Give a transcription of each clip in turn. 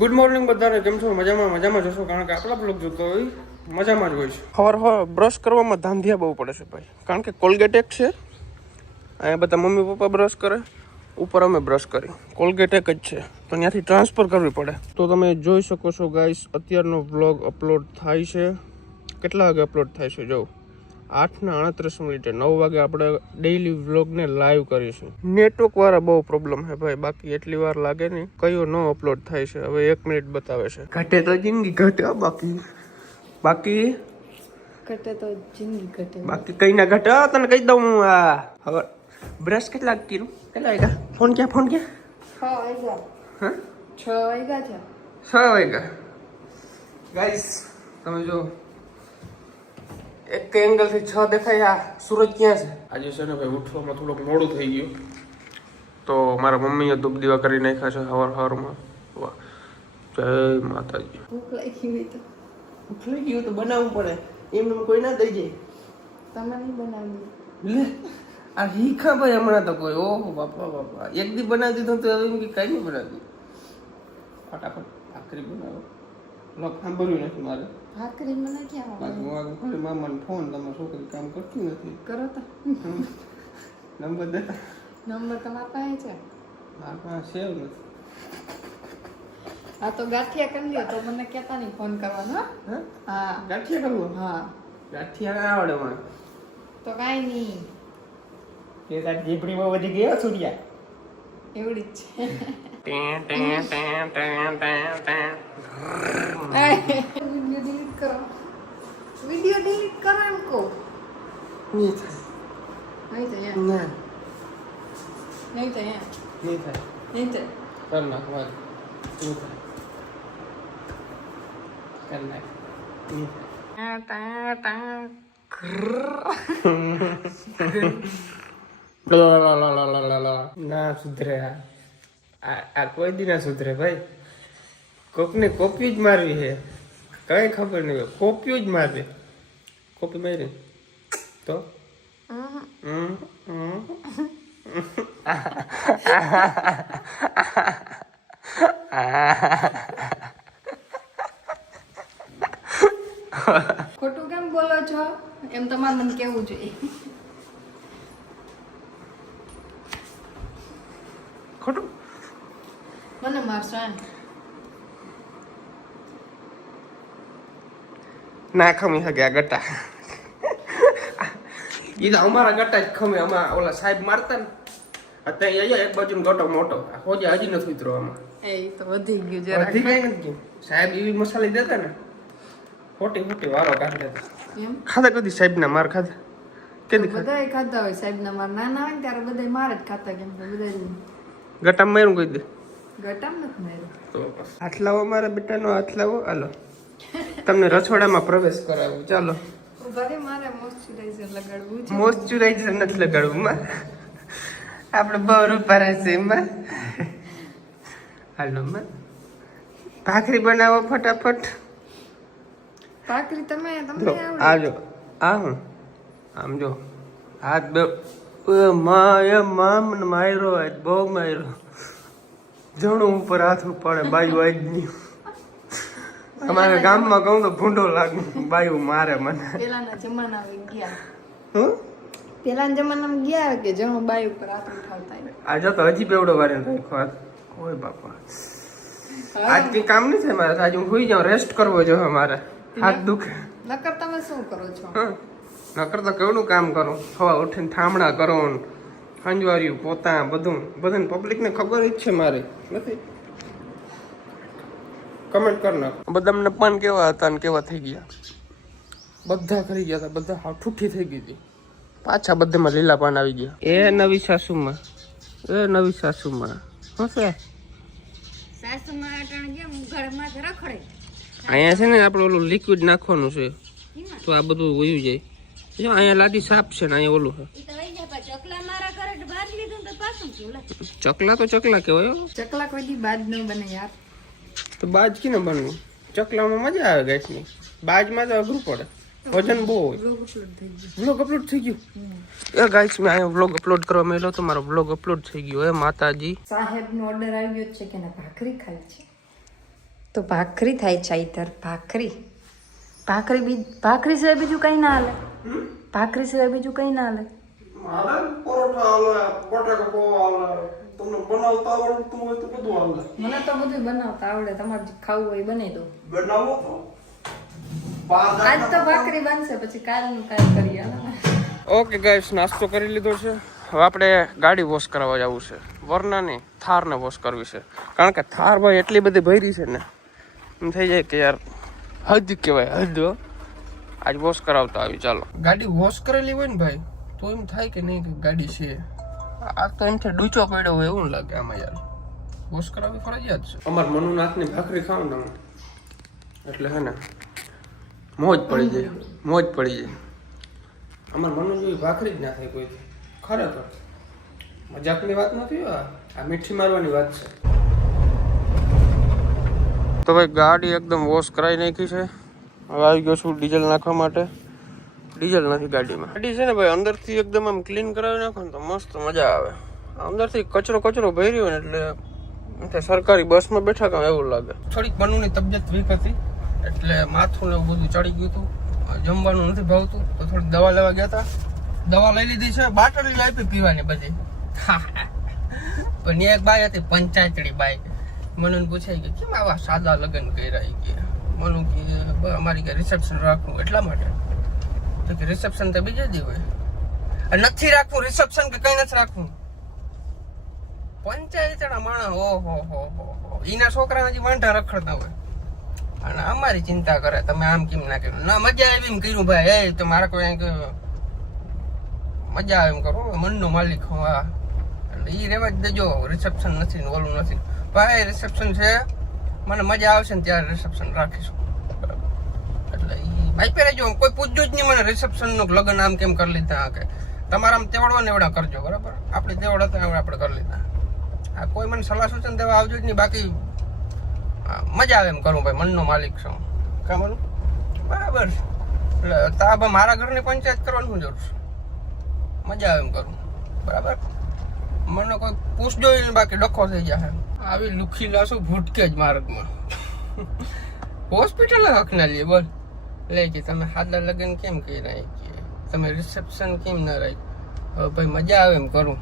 Good morning બધાને, કેમ છો? મજામાં જશો, કારણ કે આપણા બ્લોગ જોતો હોય મજામાં જ હોય છે. સવાર બ્રશ કરવામાં ધાંધિયા બહુ પડે છે ભાઈ, કારણ કે કોલગેટ એક છે, અહીંયા બધા મમ્મી પપ્પા બ્રશ કરે, ઉપર અમે બ્રશ કરી, કોલગેટ એક જ છે તો ત્યાંથી ટ્રાન્સફર કરવી પડે. તો તમે જોઈ શકો છો ગાઈસ, અત્યારનો વ્લોગ અપલોડ થાય છે. કેટલા વાગે અપલોડ થાય છે? જો 8:38, 9 વાગે આપણે ડેઈલી વ્લોગને લાઈવ કરીશું. નેટવર્ક વાળા બહુ પ્રોબ્લેમ છે ભાઈ, બાકી એટલી વાર લાગે નહીં. કયો નો અપલોડ થાય છે હવે 1 મિનિટ બતાવે છે. ઘટે તો જિંદગી ઘટે, બાકી કઈ ના ઘટે. તને કહી દઉં હું. હવે બ્રશ કેટલા કર્યું? કેટલા વાગ્યા? ફોન ક્યાં? 6 વાગ્યા. ગાઈસ તમે જો એક એંગલ થી 6 દેખાય. આ સૂરજ ક્યાં છે? આજે છે ને ભાઈ ઉઠવામાં થોડુંક મોડું થઈ ગયું, તો મારા મમ્મીએ ધૂપ દીવા કરી નાખ્યા છે સવારમાં. વાહ, જય માતાજી. ભૂખ લાગી ગયું તો બનાવવું પડે, એમને કોઈ ના દઈ જાય. તમે નહીં બનાવી લે આ હીખા ભાઈ હમણાં તો કોઈ. ઓહો બાપા, એક દી બનાવી દીધું તો હવે એમ કે કઈ નહીં બનાવી. ફટાફટ ભાખરી બનાવો. લોક સાંભળ્યું નથી મારે. ભાખરી મને ક્યાં મામાને ફોન, તમારી છોકરી કામ કરતી નથી. કરો તો નંબર દે. નંબર તમારા પાસે છે? મારા પાસે સેવ નથી. હા તો ગાંઠિયા કરી લ્યો, તો મને કહેતા નહીં ફોન કરવાનો. હા ગાંઠિયા કરવું? હા ગાંઠિયા ના આવડે મને. તો કાંઈ નહીં, એ તારી જીભડીમાં વધી ગયો સૂર્યા. એવડી જ છે. વિડિયો ડિલીટ કરો એમ કહો. નહીં થાય. નહીં થાય ના નહીં થાય નહીં થાય. નહીં થાય. કર નાખ વાત. નહીં થાય. કર નાખ. નહીં થાય. ના સુધરે. આ કોઈ દી ના સુધરે ભાઈ. કોકને કોપી જ મારવી છે, કઈ ખબર નહીં. કોપી જ મારવી. કોપી મારી તો ખોટું કેમ બોલો છો? એમ તમારે મને કેવું જોઈએ. ખોટું મને મારશો એમ? ના ખમી શકે આ ગટ્ટા. એ તો અમારા ગટ્ટા જ ખમે. અમારા ઓલા સાહેબ મારતા ને, અત્યારે એક બાજુ ગટો મોટો હોજે હજી નથી ઉતરો. આમાં એ તો વધી ગયું જરા. વધી કઈ નથી ગયું. સાહેબ એવી મસાલી દેતા ને, ખોટી વારો કાઢી દેતા. એમ ખાધા કદી સાહેબ ના માર ખાધા? કેદી ખાધા? બધાય ખાતા હોય સાહેબ ના માર. નાના હોય ને ત્યારે બધાય માર જ ખાતા, કેમ કે બધા ગટામાં માર્યું કહી દે. ગટામ નથી માર્યું. તો હાથ લાવો મારા બેટાનો, હાથ લાવો. હાલો તમને રસોડામાં પ્રવેશ કરાવું. ચાલો. ઉભા મારે મોઇશ્ચરાઇઝર લગાડવું છે. મોઇશ્ચરાઇઝર નથી લગાડવું માં, આપણે બહુ રૂપા છે એમાં. હાલો માં, ભાખરી બનાવો ફટાફટ. ભાખરી તમને આવજો. આ હું આમ જો હાથ બે મને માર્યો, બહુ માર્યો. જણું ઉપર હાથ પડે. બાયું આજ નહીં. અમારા ગામમાં કહું તો ભૂંડો લાગુ. બાયું મારે મને. પેલાના જમાનામાં ગયા. હું પેલાના જમાનામાં ગયા કે જણો બાઈ ઉપર હાથ ઉઠાવતા. આજે તો હજી બેવડો વારે રાખ્યો હાથ. ઓય બાપા, આજ કઈ કામ નહીં છે મારે. આજે હું સુઈ જાઉં, રેસ્ટ કરવો જોઈએ મારે. હાથ દુખે. નકર તમે શું કરો છો? નકર તો કેવડું કામ કરું. સવા ઉઠીને ઠામડા કરો, ખંજવાર્યું, પોતા, બધું પબ્લિકને ખબર જ છે. મારે નથી. કમેન્ટ કર નાખ. બદામને પણ કેવા હતા ને કેવા થઈ ગયા. બધા ખરી ગયા હતા. બધા હાવ ઠૂઠી થઈ ગઈ હતી. પાછા બધામાં લીલા પાન આવી ગયા. એ નવી સાસુમાં શું છે? અહીંયા છે ને આપણે ઓલું લિક્વિડ નાખવાનું છે, તો આ બધું વયું જાય. જો અહીંયા લાદી સાફ છે ને અહીંયા ઓલું છે. ચકલા તો ચકલા કહેવાય. ચકલા કોઈ દી બાદ ન બને યાર. તો બાજ કે ને બનવું? ચકલામાં મજા આવે ગાઈસની. બાજમાં તો અઘરું પડે, વજન બહુ હોય. વ્લોગ અપલોડ થઈ ગયું. એ ગાઈસ મેં અહીંયા વ્લોગ અપલોડ કરવા માંડ્યો તો મારો વ્લોગ અપલોડ થઈ ગયો. હે માતાજી, સાહેબનો ઓર્ડર આવી ગયો છે કે ના ભાખરી ખાવી છે. તો ભાખરી થાય છે ઈધર ભાખરી ભાખરી સિવાય બીજું કઈ ના હાલે ભાખરી સિવાય બીજું કઈ ના હાલે મારે પરોઠા હાલે બટાકા પૌવા હાલે તમને બનાવતા આવડતું હોય તો બધું હાલે મને તો બધું બનાવતા આવડે તમારે જે ખાવું હોય બનાવી દો બનાવો તો આજ તો ભાખરી બનશે પછી કાલનું કાલ કરીએ ઓકે ગાઈસ નાસ્તો કરી લીધો છે હવે આપણે ગાડી વોશ કરાવવા જવું છે વરનાની થારને વોશ કરવી છે કારણ કે થાર ભાઈ એટલી બધી ભરી છે ને એમ થઈ જાય કે યાર હદ કહેવાય હદ આજ વોશ કરાવતા આવી ચાલો ગાડી વોશ કરેલી હોય ને ભાઈ તો એમ થાય કે નહીં કે ગાડી છે આ તો એમથી ડૂચો પડ્યો હોય એવું લાગે આમાં યાર વોશ કરાવવી ફરજિયાત છે અમારા મનુ નાથની ભાખરી ખાવ ને એટલે હે ને મોજ પડી જાય અમારા મનુ જેવી ભાખરી જ ના થાય કોઈ ખરેખર મજાકની વાત નથી આ મીઠી મારવાની વાત છે તો ભાઈ ગાડી એકદમ વોશ કરાવી નાખી છે હવે આવી ગયો છું ડીઝલ નાખવા માટે ડીઝલ નથી ગાડીમાં ગાડી છે ને ભાઈ અંદરથી એકદમ આમ ક્લીન કરાવી નાખો ને તો મસ્ત મજા આવે અંદરથી કચરો ભર્યો ને એટલે સરકારી બસમાં બેઠા કામ એવું લાગે થોડીક મનુની તબિયત વીક હતી એટલે માથું ને એવું બધું ચડી ગયું હતું જમવાનું નથી ભાવતું તો થોડી દવા લેવા ગયા હતા દવા લઈ લીધી છે બાટલી આપી પીવાની બધી પણ એક બાઈ હતી પંચાયતડી બાઈ મને પૂછાય કે કેમ આવા સાદા લગ્ન કર્યા કે મનુ કે અમારી કે રિસેપ્શન રાખવું એટલા માટે તો કે રિસેપ્શન તો બીજે દી હોય નથી રાખવું રિસેપ્શન કે કઈ નથી રાખવું પંચાયતના માણસ ઓહો એના છોકરા હજી વાંઢા રખડતા હોય અને અમારી ચિંતા કરે તમે આમ કેમ ના કર્યું ના મજા આવી એમ કર્યું ભાઈ એ તો મારે કોઈ મજા આવે એમ કરો મનનો માલિક હું આ એટલે એ રેવા જ દેજો રિસેપ્શન નથી ને ઓલું નથી ભાઈ રિસેપ્શન છે મને મજા આવશે ને ત્યારે રિસેપ્શન રાખીશું એટલે એ ભાઈ પહેરે જો કોઈ પૂછજો જ નહીં મને રિસેપ્શન નું લગ્ન આમ કેમ કરી લીધા કે તમારા આમ તેવડવા ને એવડા કરજો બરાબર આપણે તેવડ હતા આપણે કરી લીધા આ કોઈ મને સલાહ સૂચન દેવા આવજો જ નહીં બાકી મજા આવે એમ કરું ભાઈ મનનો માલિક છું કામનું બરાબર એટલે મારા ઘરની પંચાયત કરવાનું જરૂર છે મજા આવે એમ કરું બરાબર મને કોઈ પૂછજો ને બાકી ડખો થઈ જાય આવી લુખી લાશું ભૂટકે જ માર્ગમાં હોસ્પિટલ હક ના લે બોલ લે કે તમે હાદા લગ્ન કેમ કહી રહ્યા તમે રિસેપ્શન કેમ ના રાખી હવે ભાઈ મજા આવે એમ કરું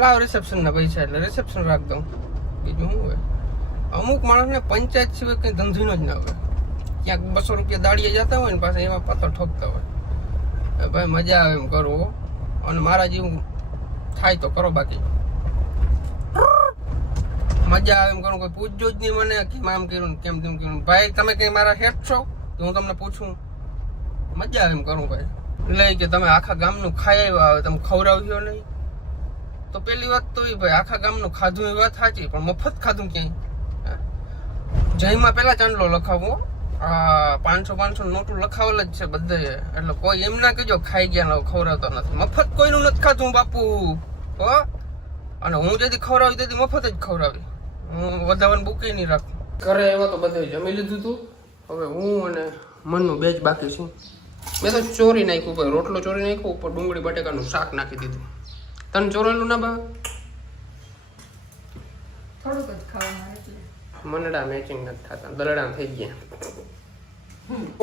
લાવ રિસેપ્શનના પૈસા એટલે રિસેપ્શન રાખ દઉં બીજું શું હોય અમુક માણસને પંચાયત સિવાય કંઈ ધંધીનો જ ના હોય ક્યાંક 200 રૂપિયા દાડીએ જતા હોય ને પાછા એમાં પત્તો ઠોકતા હોય ભાઈ મજા આવે એમ કરો અને મારા જેવું થાય તો કરો બાકી મજા આવે એમ કરું કોઈ પૂછજો જ નહીં મને કેમ આમ કર્યું ને કેમ તેમ કર્યું ભાઈ તમે કઈ મારા હેડ છો તો હું તમને પૂછું મજા આવે એમ કરું ભાઈ એટલે કે તમે આખા ગામનું ખાઈ આવ્યા આવે તમે ખવડાવ્યો નહીં તો પેલી વાત તો એ ભાઈ આખા ગામનું ખાધું એ વાત સાચી પણ મફત ખાધું ક્યાંય જયમાં પેલા ચાંદલો લખાવો 500 નોટું લખાવેલ જ છે બધે એટલે કોઈ એમ ના કહેજો ખાઈ ગયા ખવડાવતો નથી મફત કોઈનું નથી ખાધું બાપુ હો અને હું જેથી ખવડાવી તેથી મફત જ ખવડાવી હું વધારાનું બુકે નહીં રાખું ઘરે એવા તો બધે જમી લીધું હતું હવે હું અને મનનું બે જ બાકી છું મેં તો ચોરી નાખ્યું ભાઈ રોટલો ચોરી નાખ્યો ઉપર ડુંગળી બટેકાનું શાક નાખી દીધું તને ચોરેલું ના બા થોડુંક જ ખાવાનું એટલે મનડા મેચિંગ નથી થતા દરડા થઈ ગયા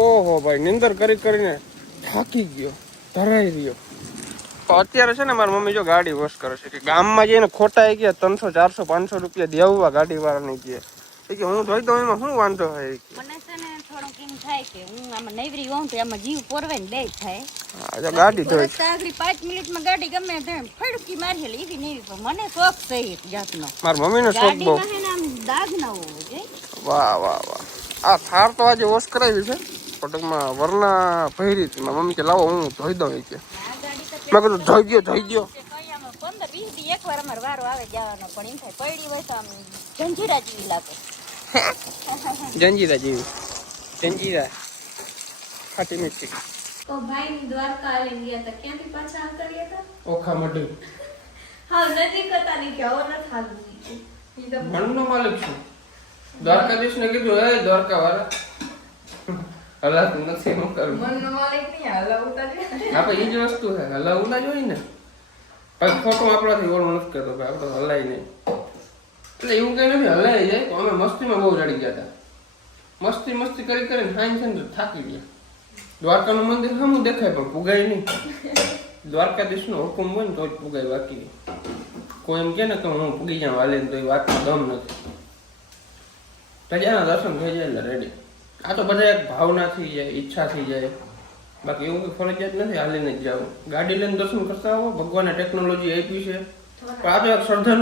ઓહો ભાઈ નિંદર કરીને થાકી ગયો ધરાઈ રહ્યો તો અત્યારે છે ને મારી મમ્મી જો ગાડી વોશ કરે છે કે ગામમાં જઈને ખોટા આવી ગયા 300 400 500 રૂપિયા દેવવા ગાડી વાળાને કે હું ધોઈ દઉં એમાં શું વાંધો હોય મને છે ને થોડુંક એમ થાય કે હું આમાં નવરી હોઉં તો આમાં જીવ પોરવે ને બે થાય આજે ગાડી ધોઈ આગળ 5 મિનિટમાં ગાડી ગમે ત્યાં ફડકી મારી લે એવી નહીં પણ મને શોખ છે એક જાતનો મારી મમ્મીનો શોખ બહુ ગાડીમાં હે ને આમ દાગ ના હોવો જોઈએ વાહ આ થાર તો આજે વોશ કરાવી છે પટકમાં વરના ભરી હતી મારી મમ્મી કે લાવો હું ધોઈ દઉં કે આ ગાડી તો મેં કીધું ધોઈ ગયો કઈ આમાં 15-20 દી એકવાર અમારે વારો આવે જવાનો પણ એમ થાય પડી હોય તો આમ જંજીરા જેવી લાગે જંજીરા ખાટી મીઠી તો ભાઈ દ્વારકા આવીને ગયા હતા ક્યાંથી પાછા આવતા રહ્યા હતા ઓખા મઢી હા નજીક હતા ને કે હવે નથી હાલું મનનો માલિક છું દ્વારકાધીશ ને કીધું હે દ્વારકા વાળા હલાત નથી હું કરું મનનો માલિક નહીં હલાવતા જ આપણે એ જ વસ્તુ છે હલાવવું ના જોઈએ ને પછી ખોટું આપણાથી ઓળું નથી કરતો ભાઈ આપણે હલાય નહીં એટલે એવું કઈ નથી હલાઈ જાય તો અમે મસ્તીમાં બહુ રડી ગયા હતા મસ્તી કરી કરીને હાઈ છે ને તો થાકી ગયા દ્વારકાનું મંદિર સામું દેખાય પણ પુગાય નહીં દ્વારકાધીશનો હુકમ હોય ને તો જ પુગાય બાકી કોઈ એમ કે ને કે હું પુગી જાઉં હાલે તો એ વાતમાં દમ નથી પ્રજાના દર્શન થઈ જાય એટલે રેડી આ તો બધા એક ભાવના થઈ જાય ઈચ્છા થઈ જાય બાકી એવું કોઈ ફરજિયાત નથી હાલીને જ જાવ ગાડી લઈને દર્શન કરતા આવો ભગવાને ટેકનોલોજી આપી છે પણ આ તો એક શ્રદ્ધા